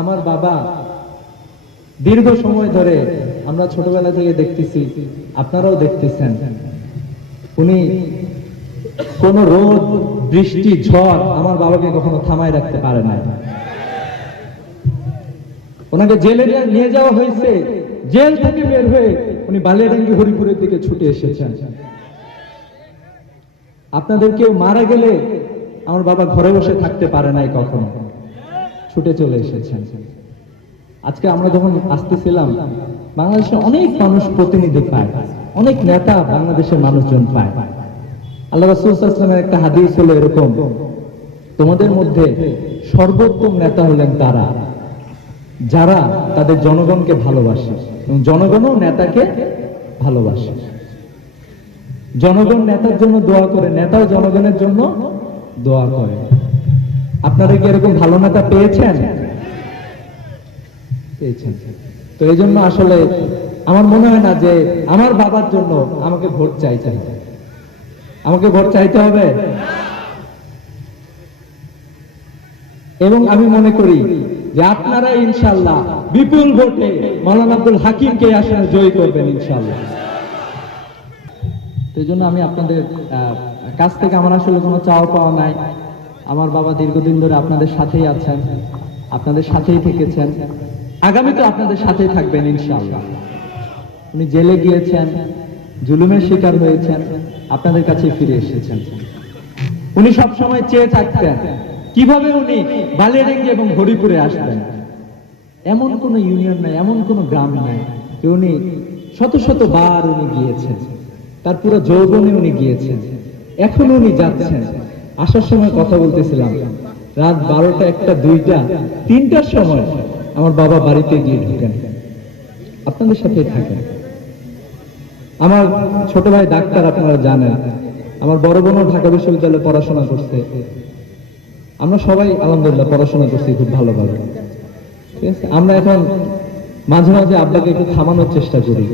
আমার বাবা দীর্ঘ সময় ধরে, আমরা ছোটবেলা থেকে দেখতেছি, আপনারাও দেখতেছেন, উনি কোন রোদ বৃষ্টি ঝড় আমার বাবাকে কখনো থামায় রাখতে পারে না। ওনাকে জেলে নিয়ে যাওয়া হয়েছে, জেল থেকে বের হয়ে উনি বালিয়াডাঙ্গি হরিপুরের দিকে ছুটে এসেছেন। আপনাদের কেউ মারা গেলে আমার বাবা ঘরে বসে থাকতে পারে নাই, কখনো ছুটে চলে এসেছেন। আজকে আমরা যখন আসতেছিলাম, বাংলাদেশের অনেক মানুষ প্রতিনিধি পায়, অনেক নেতা বাংলাদেশের মানুষজন পায়। আল্লাহ রাসূল সাল্লাল্লাহু আলাইহি ওয়াসাল্লামের একটা হাদিস হলো এরকম, তোমাদের মধ্যে সর্বোত্তম নেতা হলেন তারা যারা তাদের জনগণকে ভালোবাসে এবং জনগণও নেতাকে ভালোবাসে। জনগণ নেতার জন্য দোয়া করে, নেতাও জনগণের জন্য দোয়া করে। আপনারা কি এরকম ভালো নেতা পেয়েছেন? পেয়েছেন। তো এই জন্য আসলে আমার মনে হয় না যে আমার বাবার জন্য আমাকে ভোট চাইতে হবে। আমাকে ভোট চাইতে হবে। এবং আমি মনে করি যে আপনারা ইনশাআল্লাহ বিপুল ভোটে মাওলানা আব্দুল হাকিমকে আসলে জয়ী করবেন ইনশাআল্লাহ। এই জন্য আমি আপনাদের কাছ থেকে আমার আসলে কোনো চাওয়া পাওয়া নাই। আমার বাবা দীর্ঘদিন ধরে আপনাদের সাথেই আছেন, আপনাদের সাথেই থেকেছেন, আগামীতে আপনাদের সাথেই থাকবেন ইনশাআল্লাহ। উনি জেলে গিয়েছেন, জুলুমের শিকার হয়েছেন, আপনাদের কাছে ফিরে এসেছেন। উনি সবসময় চেয়ে থাকতেন কিভাবে উনি বালিয়াডাঙ্গি এবং হরিপুরে আসবেন। এমন কোন ইউনিয়ন নাই, এমন কোন গ্রাম নাই যে উনি শত শত বার উনি গিয়েছেন, তার পুরো যৌবনে উনি গিয়েছেন, এখন উনি যাচ্ছেন। আসার সময় কথা বলতেছিলাম, রাত 12টা, 1টা, 2টা, 3টার সময় আমার বাবা বাড়িতে গিয়ে ঢুকেন, আপনাদের সাথেই থাকেন। আমার ছোট ভাই ডাক্তার, আপনারা জানেন। আমার বড় বোনও ঢাকা বিশ্ববিদ্যালয়ে পড়াশোনা করছে। আমরা সবাই আলহামদুলিল্লাহ পড়াশোনা করছি খুব ভালোভাবে, ঠিক আছে। আমরা এখন মাঝে মাঝে আব্বাকে একটু থামানোর চেষ্টা করি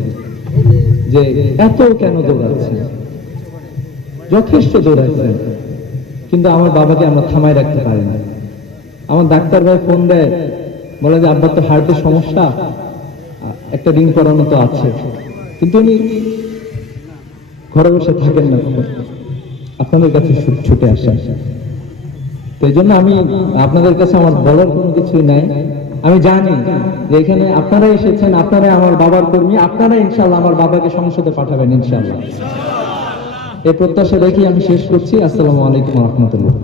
যে এত কেন দৌড়াচ্ছেন, যথেষ্ট দৌড়াচ্ছেন, কিন্তু আমার বাবাকে আমরা থামাই রাখতে পারি না। আমার ডাক্তার ভাই ফোন দেয়, বলে যে আব্বার তো হার্টের সমস্যা, একটা রিং করানো তো আছে, কিন্তু উনি ঘরে বসে থাকেন না, আপনাদের কাছে ছুটে আসেন। তো এই জন্য আমি আপনাদের কাছে আমার বলার কোনো কিছুই নাই। আমি জানি যে এখানে আপনারা এসেছেন, আপনারা আমার বাবার কর্মী, আপনারা ইনশাআল্লাহ আমার বাবাকে সংসদে পাঠাবেন ইনশাআল্লাহ। এই প্রত্যাশা রেখে আমি শেষ করছি। আসসালামু আলাইকুম ওয়া রাহমাতুল্লাহ।